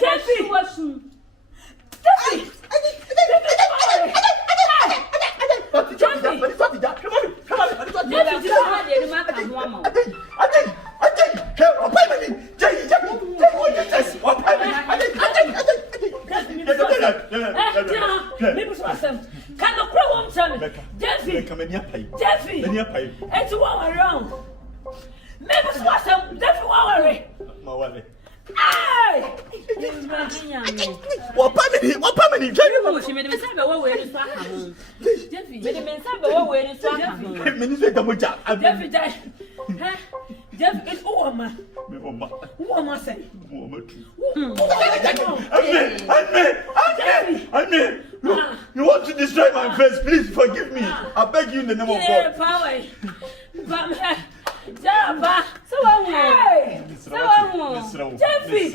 Jeffy! You want to destroy my face? Please forgive me. I beg you in the name of God. Jeffy!